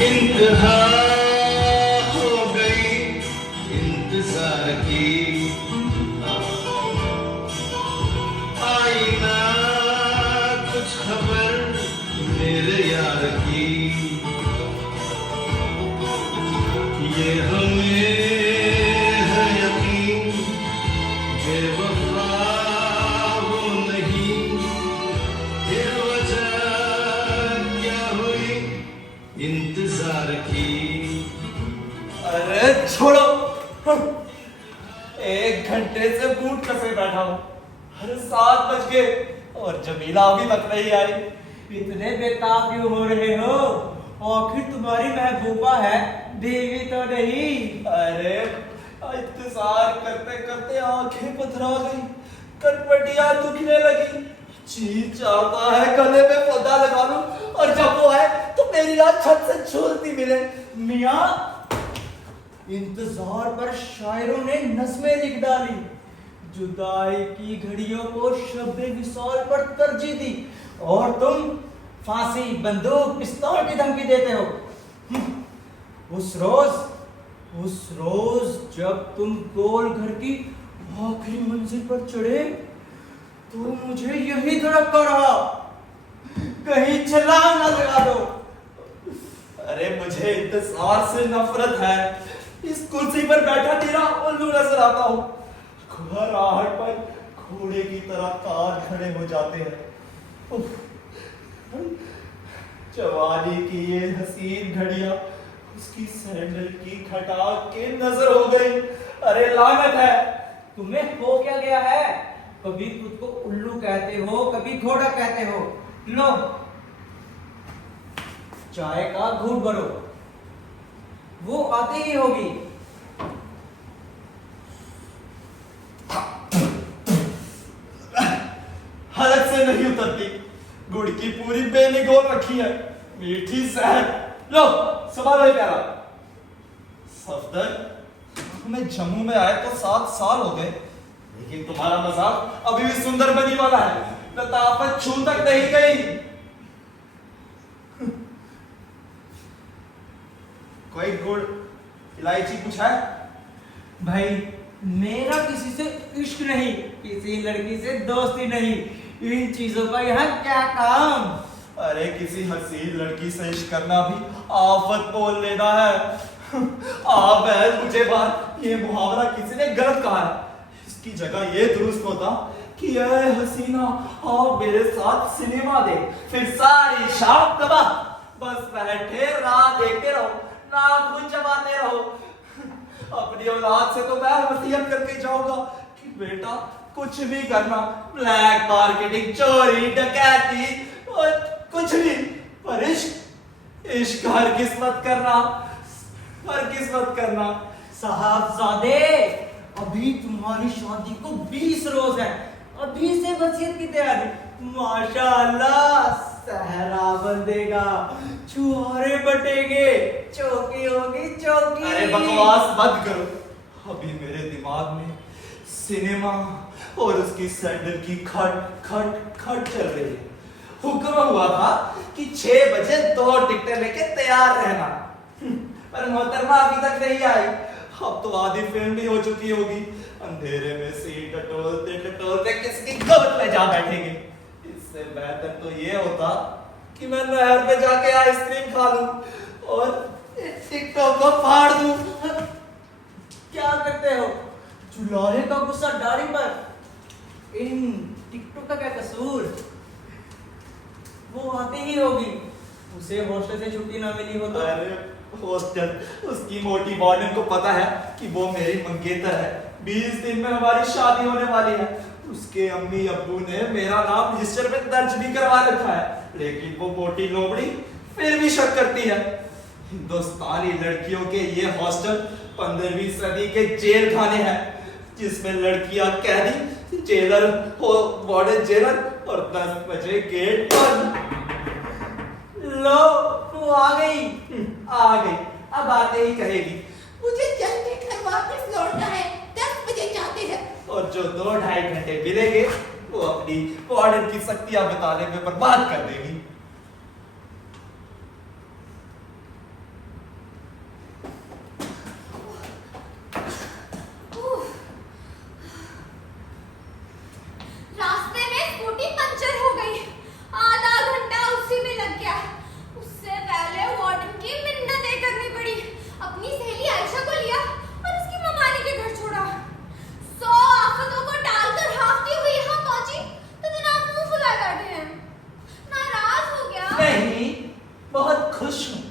इंतहा हो गई इंतजार की, आई ना कुछ खबर मेरे यार की, ये हमें है यकीन बेवफा वो नहीं, फिर वजह क्या हुई इंतजार की। अरे छोड़ो, 1 घंटे से बूट कसे बैठा हूँ। अरे 7 बज गए और जमीला अभी तक नहीं आई। इतने बेताब क्यों हो रहे हो? आखिर तुम्हारी महबूबा है, बीवी तो नहीं। अरे इंतजार करते करते आंखें पथरा गई, कटपटियां दुखने लगी, जी चाहता है गले में पौधा लगा लूं और जब वो आए तो मेरी आँख छत से झूलती मिले। मियाँ, इंतजार पर शायरों ने नज़्में लिख डाली, जुदाई की घड़ियों को शब्द विसाल पर तरजीह दी, और तुम फांसी, बंदूक, पिस्तौल की धमकी देते हो। उस रोज जब तुम गोल घर की आखिरी मंजिल पर चढ़े तो मुझे यही धड़का रहा, कहीं छलांग न लगा दो। अरे मुझे इंतजार से नफरत है। इस कुर्सी पर बैठा तेरा उल्लू नजर आता हूँ। घबराहट पर घोड़े की तरह कान खड़े हो जाते हैं। उफ, जवानी की ये हसीन घड़ियां उसकी सैंडल की खटाक के नजर हो गई। अरे लानत है। तुम्हें हो क्या गया है? कभी खुद को उल्लू कहते हो, कभी घोड़ा कहते हो। लो, चाय का घूंट भरो, वो आती ही होगी। हलक से नहीं उतरती, गुड़ की पूरी बेनिगोल रखी है, मीठी सहर। लो संभालो ये प्यारा। सफदर, हमें जम्मू में आए तो 7 साल हो गए, लेकिन तुम्हारा मजाक अभी भी सुंदर बनी वाला है, लताफत छू तक नहीं गई। कोई गुड़ इलायची कुछ है? भाई, मेरा किसी से इश्क नहीं, किसी लड़की से दोस्ती नहीं, इन चीजों का यहाँ क्या काम? अरे किसी हसीन लड़की से इश्क करना भी आफत बोल लेना है। आप बहन मुझे बात, ये मुहावरा किसी ने गलत कहा है। इसकी जगह ये दुरुस्त होता कि ऐ हसीना आप मेरे साथ सिनेमा देख, फिर सारी शाम तबाह, बस बैठे राह देखते रहो, नाखून चबाते रहो। अपनी औलाद से तो मैं वसीयत करके जाऊंगा कि बेटा कुछ भी करना, ब्लैक मार्केटिंग, चोरी, डकैती और कुछ भी, पर इश्क हर किस्मत करना, हर किस्मत करना। साहबजादे, अभी तुम्हारी शादी को 20 रोज है, अभी से वसीयत की तैयारी। माशाअल्लाह, सहरा बंदेगा, छुहारे बटेंगे, चौकी होगी चौकी। अरे बकवास मत करो, अभी मेरे दिमाग में सिनेमा और उसकी सैंडल की खट खट खट चल रही है। हुक्म हुआ था कि 6 बजे 2 टिकटें लेके तैयार रहना, पर मोहतरमा अभी तक नहीं आई। अब तो आधी फिल्म भी हो चुकी होगी। अंधेरे में सीट टटोलते टटोलते किसकी गोद में जा बैठेंगे। इससे बेहतर तो ये होता कि मैं नहर पे जाके आइसक्रीम खा लूं और टिकटॉक को फाड़ दूं। क्या करते हो? चुलाहे का गुस्सा दाढ़ी पर, इन टिकटॉक का क्या कसूर? वो आती ही होगी, उसे हॉस्टल से छुट्टी ना मिली हो तो। अरे हॉस्टल, उसकी मोटी वार्डन को पता है कि वो मेरी मंगेतर है। 20 दिन में हमारी शादी होने वाली है। उसके अम्मी अब्बू ने मेरा नाम रजिस्टर में दर्ज भी करवा रखा है, लेकिन वो मोटी लोमड़ी फिर भी शक करती है। हिंदुस्तानी लड़कियों के ये हॉस्टल 15वीं सदी के जेल खाने हैं, जिसमें लड़कियां कैदी, जेलर हो, वार्डन जेलर और 10 बजे गेट बंद। लो तू आ गई। अब आते ही कहेगी मुझे जल्दी घर वापस लौटना है, 10 बजे जाते हैं। और जो 2-2.5 घंटे मिलेंगे वो अपनी वार्डन की शक्तियां बताने में बर्बाद कर देगी। रास्ते में स्कूटी पंचर हो गई, आधा घंटा उसी में लग गया। उससे पहले वार्डन की मिन्नतें करनी पड़ी, अपनी सहेली आयशा को लिया और उसकी ममानी के घर छोड़ा। 100 आफतों को टालकर हाफती हुई यहाँ पहुंची तो जनाब मुंह फुलाए बैठे हैं। नाराज हो गया? नहीं, बहुत खुश हूँ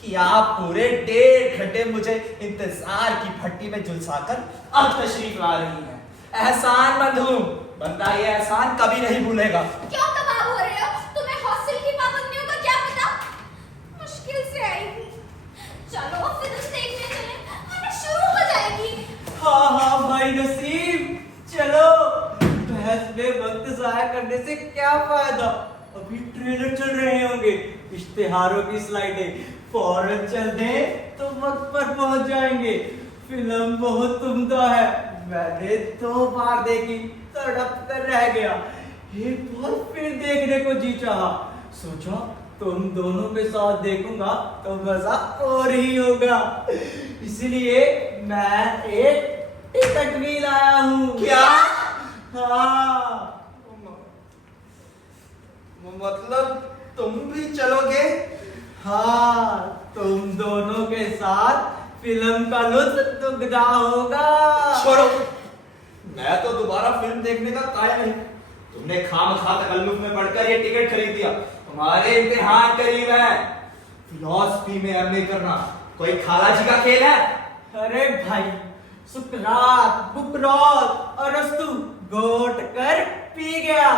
कि आप पूरे 1.5 घंटे मुझे इंतजार की भट्टी में झुलसाकर अब तशरीफ ला रही हैं। एहसानमंद हूँ, बंदा ये एहसान कभी नहीं भूलेगा। क्यों तबाह हो रहे हो? तुम्हें हॉस्टल की पाबंदियों का क्या पता? मुश्किल से आई हूँ। चलो फिल्म देखने चलें, वरना शुरू हो जाएगी। हाँ भाई नसीब, चलो। बहस में वक्त जाया करने से क्या फायदा, अभी ट्रेलर चल रहे होंगे, इश्तिहारों की स्लाइडें फौरन चल दे तो वक्त पर पहुंच जाएंगे। फिल्म बहुत उम्दा है, मैंने 2 बार देखी, तड़प कर रह गया। एक बार फिर देखने को जी चाहा, सोचा तुम दोनों के साथ देखूंगा तो मजा और ही होगा, इसलिए मैं एक टिकट भी लाया हूँ। क्या? हाँ। मतलब तुम भी चलोगे? हाँ, तुम दोनों के साथ फिल्म का लुत्फ दुगना होगा। छोड़ो, मैं तो दोबारा फिल्म देखने का कायल नहीं। तुमने खामखा तकल्लुफ में पढ़कर ये टिकट खरीद दिया, तुम्हारे इम्तिहान करीब है। फिलॉसफी में एमए करना कोई खाला जी का खेल है? अरे भाई, सुकरात, बुकरात, अरस्तु घोट कर पी गया।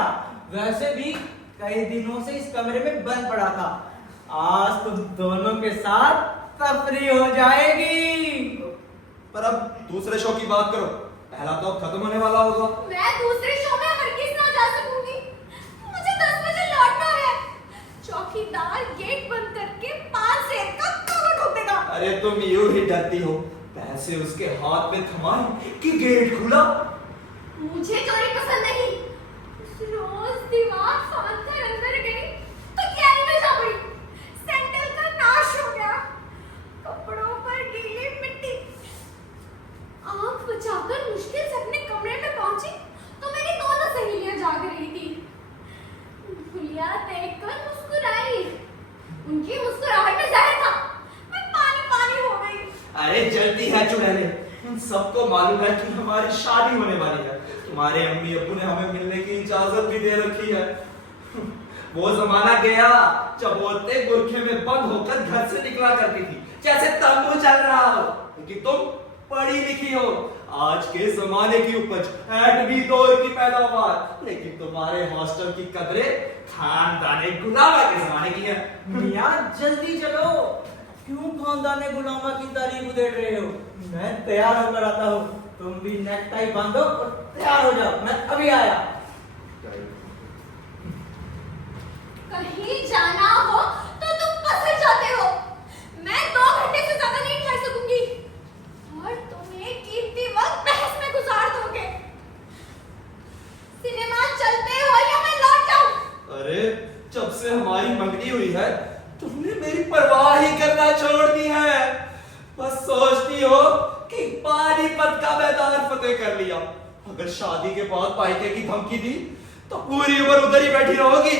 वैसे भी कई दिनों से इस कमरे में बंद पड़ा था, आज तुम दोनों के साथ तफरी हो जाएगी। पर अब दूसरे शो की बात करो, पहला तो अब खत्म होने वाला होगा। मैं दूसरे शो में हरगिज़ ना जा सकूंगी, मुझे 10 बजे लौटना है। चौकीदार गेट बंद करके 5 शेर का तोड़ ठोक देगा। अरे तुम यूं ही डरती हो, पैसे उसके हाथ में थमाए कि गेट खुला। मुझे चोरी पसंद नहीं। उस रोज दीवार फांद कर अंदर गई तो गैलरी में जा पड़ी, सैंडल का नाश हो गया, कपड़ों पर गीली मिट्टी। आंख बचाकर मुश्किल से अपने कमरे में पहुंची तो मेरी दोनों सहेलियां जाग रही थी। भुलिया देखकर मुस्कुराई, उनकी मुस्कुराहट में जहर था। मैं पानी पानी हो गई। अरे जल्दी है चुड़ैले, उन सबको मालूम है कि हमारी शादी होने वाली है। तुम्हारे अम्मी अब्बू ने हमें मिलने की इजाजत भी दे रखी है। वो जमाना गया जब औरतें बुरखे में बंद होकर घर से निकला करती थी, जैसे तंबू चल रहा हो। क्योंकि तुम पढ़ी लिखी हो, आज के जमाने की उपज, एटमी दौर की पैदावार, लेकिन तुम्हारे हॉस्टल की कदरें खानदाने गुलामा के जमाने की है। मियाँ जल्दी चलो, क्यों खानदाने गुलामा की तारीफ उधेड़ रहे हो? मैं तैयार होकर आता हूँ, तुम भी नेकटाई बांधो और तैयार हो जाओ, मैं अभी आया। कहीं जाना हो तो तुम फंस जाते हो। मैं 2 घंटे से ज्यादा नहीं ठहर सकूंगी और तुम एक कीमती वक्त बहस में गुजार दोगे। सिनेमा चलते हो या मैं लौट जाऊं? अरे जब से हमारी मंगनी हुई है तुमने मेरी परवाह ही करना छोड़ दी है। बस सोचती हो कि पानीपत का मैदान फतेह कर लिया। अगर शादी के बाद पाइके की धमकी दी तो पूरी उम्र उधर ही बैठी रहोगी।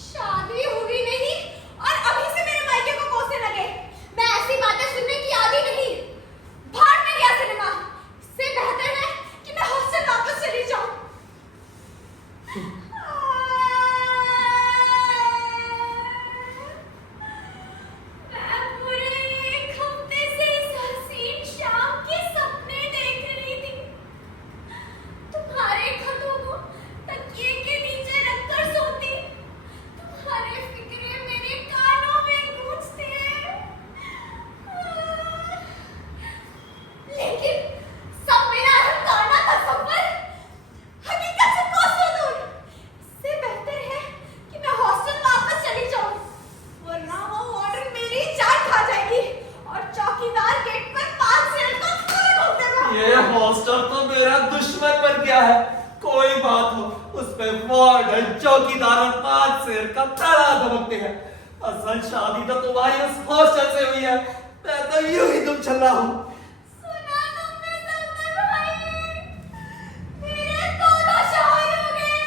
शादी हुई नहीं और अभी से मेरे मायके को कोसने लगे। मैं ऐसी बातें सुनने की आदी नहीं। भाड़ में गया सिनेमा, इससे बेहतर है कि मैं हॉस्टल वापस चली जाऊं। मैं पूरे 1 हफ्ते से इस हसीन शाम के सपने देख रही थी। तुम्हारे दुश्मन बन गया है। कोई बात हो, उस पे वार्डन, चौकीदार और 5 शेर का ताला धमकते हैं। असल शादी तो तुम्हारी उस हॉस्टल से हुई है। मैं तो यूं ही तुम चल रहा हूँ। सुना तुमने सलमान भाई, मेरे दोनों शौहर हो गए।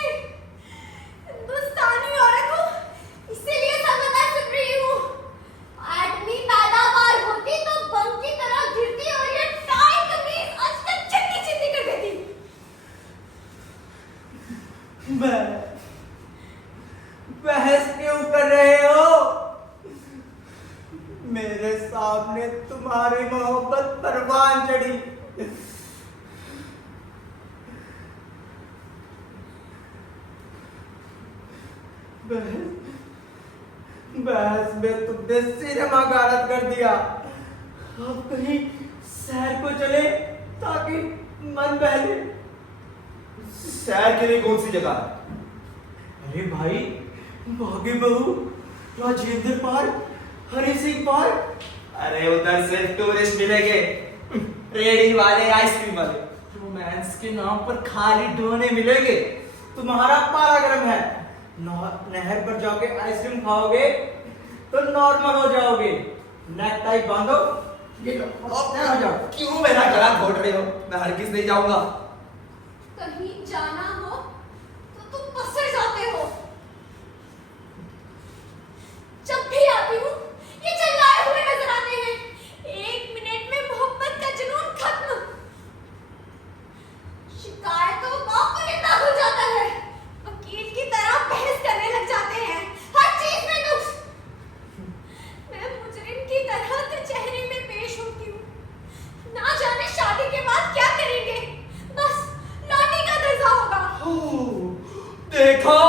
हिंदुस्तानी औरत हूँ, इसीलिए समझदार सुन रही हूँ। आदमी पैदावार होती तो बम की तरह गिरती और ये टाई कमीज आज तक चिट्टी चिट्टी कर देती। बहस क्यों कर रहे हो? मेरे सामने तुम्हारी मोहब्बत परवान चढ़ी। बहस में तुमने सिनेमा गारत कर दिया। अब कहीं सैर को चले ताकि मन बहले। शहर के लिए कौन सी जगह है? अरे भाई, भागे बहू, राजेंद्र पार्क, हरि सिंह पार्क। अरे उधर सिर्फ टूरिस्ट मिलेंगे, रेडी वाले, आइसक्रीम वाले। रोमांस के नाम पर खाली डोने मिलेंगे। तुम्हारा पारा गर्म है। नहर पर जाके आइसक्रीम खाओगे तो नॉर्मल हो जाओगे। नेक टाई बांधो, ये लो, तैयार हो जाओ। क्यों मेरा गला घोट रहे हो? मैं हरगिज नहीं जाऊंगा। कहीं जाना हो तो तुम पसर जाते हो। जब भी आती हूँ ये चिल्लाए हुए नजर आते हैं। 1 मिनट में मोहब्बत का जुनून खत्म। शिकायतों का परिंदा हो जाता है। वकील की तरह बहस करने लग जाते हैं। हर चीज में नुक्स। मैं मुजरिम की तरह कचहरी में पेश होती हूँ। ना जाने शादी के बाद क्या करेंगे। बस लौटी का दर्जा होगा। देखा,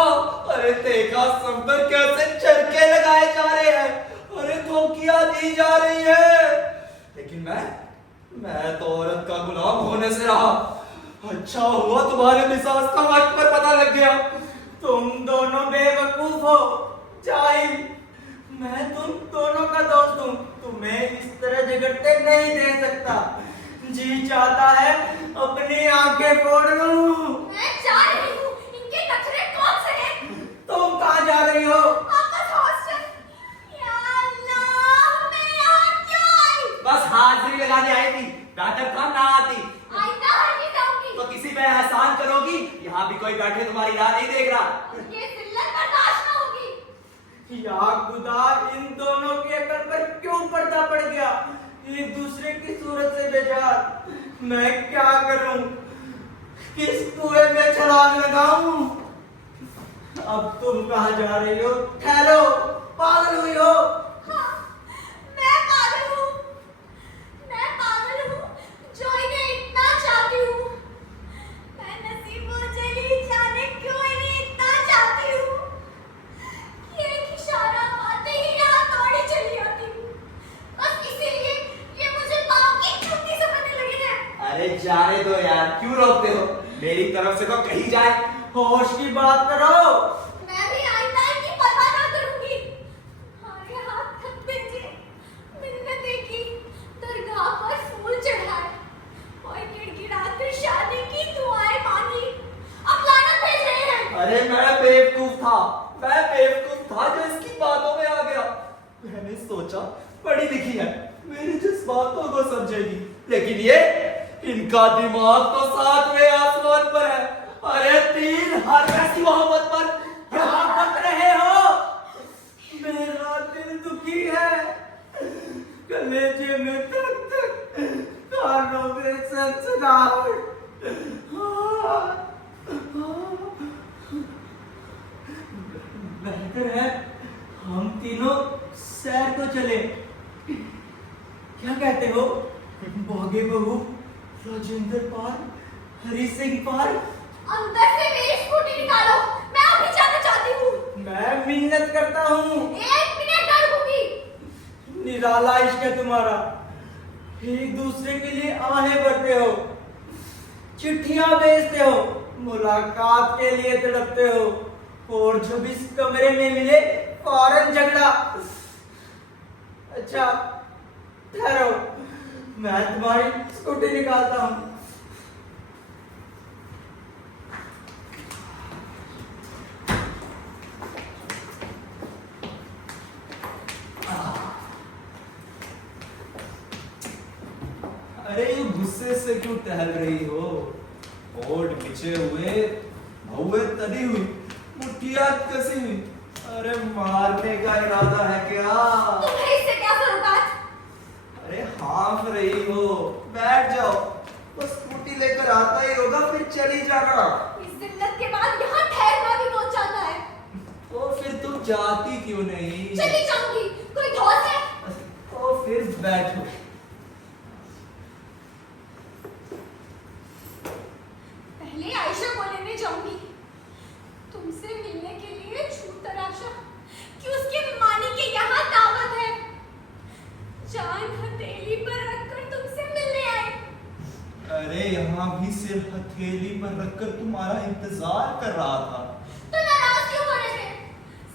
अरे देखा सब पर कैसे चरके लगाए जा रहे हैं। अरे धोखियां दी जा रही है। लेकिन मैं तो औरत का गुलाम होने से रहा। अच्छा हुआ तुम्हारे मिजाज का वक्त पर पता लग गया। तुम दोनों बेवकूफ हो, जाहिल। मैं तुम दोनों का दोस्त हूँ, तुम्हें इस तरह झगड़ते नहीं दे सकता। जी चाहता है अपनी आंखें फोड़ लूं। मैं जा रही हूँ। इनके नखरे कौन से हैं? तुम कहाँ जा रही हो? वापस हॉस्टल। या अल्लाह, मैं यहाँ क्यों आई? बस हाजिरी लगाने आई थी, बेहतर काम ना आती। आइंदा हरगिज़ आऊंगी। तो किसी पे एहसान करोगी? यहाँ भी कोई बैठे तुम्हारी राह नहीं देख रहा। अब ये जिल्लत बर्दाश्त ना होगी। या खुदा, इन दोनों की अकल पर क्यों पर्दा पड़ गया? एक दूसरे की सूरत से बेजार। मैं क्या करूं? किस कुएं में छलांग लगाऊं? अब तुम कहाँ जा रही हो? ठहरो, पागल हुई हो? हाँ, मैं पागल हूँ। मैं पागल हूँ जो इन्हें इतना चाहती हूँ। मैं नसीबो जली जाने क्यों इन्हें इतना चाहती हूँ। एक इशारा पाते ही यहाँ दौड़ी चली आती हूँ। बस इसीलिए ये मुझे पाँव की चुट्टी समझने लगे हैं। अरे जाने दो यार, क्यों रोकते हो? मेरी तरफ से तो कहीं जाए। होश की बात करो। मैं भी आइंदा इनकी परवाह ना करूंगी। हमारे हाथ थक भेजे, मिन्नतें की, दरगाह पर फूल चढ़ाए और गिड़गिड़ाकर शादी की दुआएं मांगी। अब लानत भेज रहे हैं। अरे मैं बेवकूफ था जो इसकी बातों में आ गया। मैंने सोचा पढ़ी लिखी है, मेरी जिस बातों को समझेगी। लेकिन ये, इनका दिमाग तो 7वें आसमान पर है। अरे तीर हर वैसी मोहब्बत पर यहाँ बक रहे हो। मेरा दिल दुखी है, कलेजे में तक तक, कानों में सनसनाहट। बेहतर है हम तीनों सैर को चले। क्या कहते हो? भागे बहू, राजेंद्र पार्क, हरि सिंह पार्क। अंदर से मेरी स्कूटी निकालो। मैं अभी जाना चाहती हूँ। मैं मिन्नत करता हूँ। 1 मिनट कर दूंगी। निराला इश्क है तुम्हारा। एक दूसरे के लिए आहें भरते हो, चिट्ठियां भेजते हो, मुलाकात के लिए तड़पते हो, और जब इस कमरे में मिले फौरन झगड़ा। अच्छा ठहरो, मैं तुम्हारी स्कूटी निकालता हूँ। गुस्से से क्यों टहल रही हो? ओट बिछे हुए, भौवे तनी हुई, मुठ्ठियां कसी हुई। अरे मारने का इरादा है क्या? तुम्हें इससे क्या सरोकार? अरे हाँफ रही हो, बैठ जाओ। बस स्कूटी लेकर आता ही होगा, फिर चली जाना। इस जिल्लत के बाद यहाँ ठहरना भी बहुत चाहता है। तो फिर तुम जाती क्यों नहीं? चली जाऊंगी, कोई धौस है? तो फिर बैठो। पहले आयशा को लेने जाऊंगी। तुमसे मिलने के लिए छूट तराशा कि उसके मानी के यहाँ दावत है। जान हथेली पर रखकर तुमसे मिलने आई। अरे यहाँ भी सिर हथेली पर रखकर तुम्हारा इंतजार कर रहा था। तो नाराज क्यों हो रहे थे?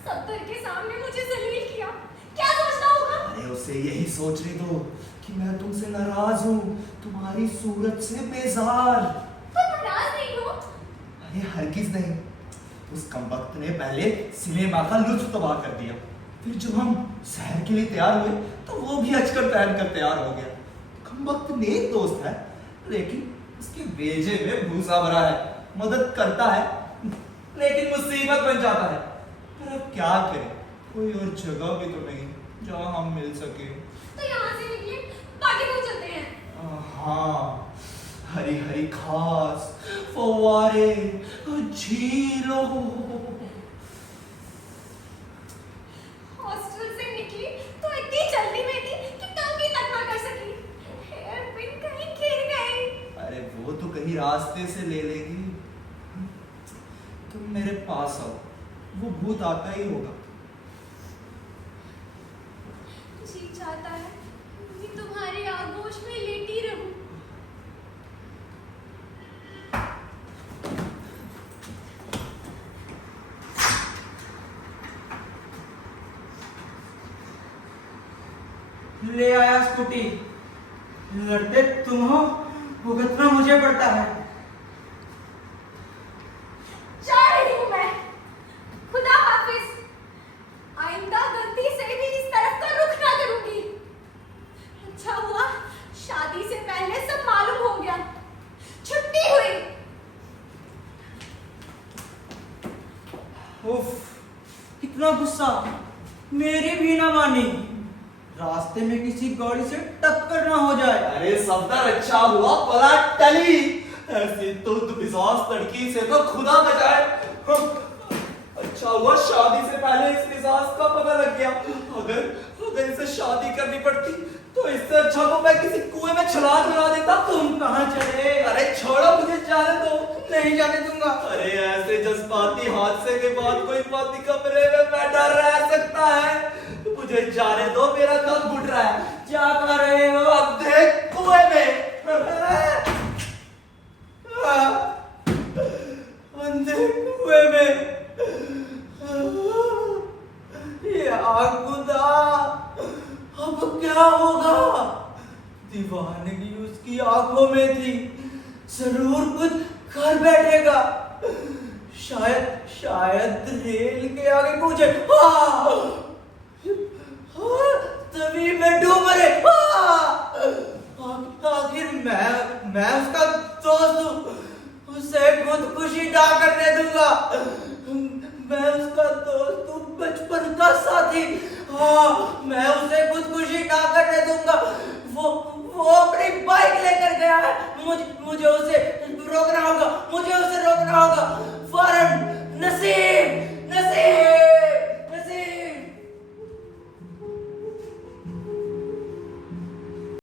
सत्तर के सामने मुझे जलील किया, क्या सोचना होगा? अरे उसे यही सोचने दो कि मैं तुमसे नाराज हूँ, तुम्हारी सूरत से बेजार। तो नाराज नहीं हो? अरे हरगिज नहीं। उस कमबख्त ने पहले सिनेमा का लुत्फ तबाह कर दिया, फिर जब हम शहर के लिए तैयार हुए तो वो भी अचकन पहनकर तैयार हो गया। कमबख्त नेक दोस्त है, लेकिन उसके बेजे में भूसा भरा है। मदद करता है लेकिन मुसीबत बन जाता है। पर अब क्या करें, कोई और जगह भी तो नहीं जहाँ हम मिल सके। तो यहाँ से निकले, बाकी को चलते हैं। हाँ, हरी हरी घास, फव्वारे, झीलों। हॉस्टल से निकली तो इतनी जल्दी में थी कि कंघी तक ना कर सकी। हेयर पिन कहीं गिर गई। अरे वो तो कहीं रास्ते से ले लेगी। तुम मेरे पास आओ, वो भूत आता ही होगा। जी चाहता है कि तुम्हारी आगोश में लेटी रहूं। ले आया स्कूटी। लड़ते तुम हो, भुगतना मुझे पड़ता है। जा रही हूं मैं। खुदा हाफिज। आइंदा गलती से भी इस तरफ का रुख ना करूंगी। अच्छा हुआ शादी से पहले सब मालूम हो गया। छुट्टी हुई। उफ, कितना गुस्सा, मेरी भी ना मानी। रास्ते में किसी गाड़ी से टक्कर ना हो जाए। अरे सफदर अच्छा हुआ पला टली। ऐसी तुदबिसास लड़की से तो खुदा बचाए। अच्छा हुआ शादी से पहले इस मिजाज का पता लग गया। अगर इसे शादी करनी पड़ती तो इससे अच्छा तो मैं किसी कुएं में छलांग लगा देता। तुम कहाँ चले? अरे छोड़ो, मुझे जाने दो। नहीं जाने दूंगा। अरे ऐसे जज्बाती हादसे के बाद कोई पति कमरे में बैठा रह सकता है? मुझे जाने दो, मेरा दम घुट रहा है। क्या कर रहे हो? अब देख कुएं में। अंधे कुएं में। या खुदा, अब क्या होगा? दीवानगी उसकी आंखों में थी, जरूर कुछ कर बैठेगा। शायद रेल के आगे पूछे। तभी मैं डूब मरे। आखिर मैं उसका दोस्त हूँ, उसे खुदकुशी ना करने दूंगा। मैं उसका दोस्त हूँ, बचपन का साथी। हाँ, मैं उसे खुदकुशी ना करने दूंगा। वो अपनी बाइक लेकर गया है। मुझे उसे रोकना होगा।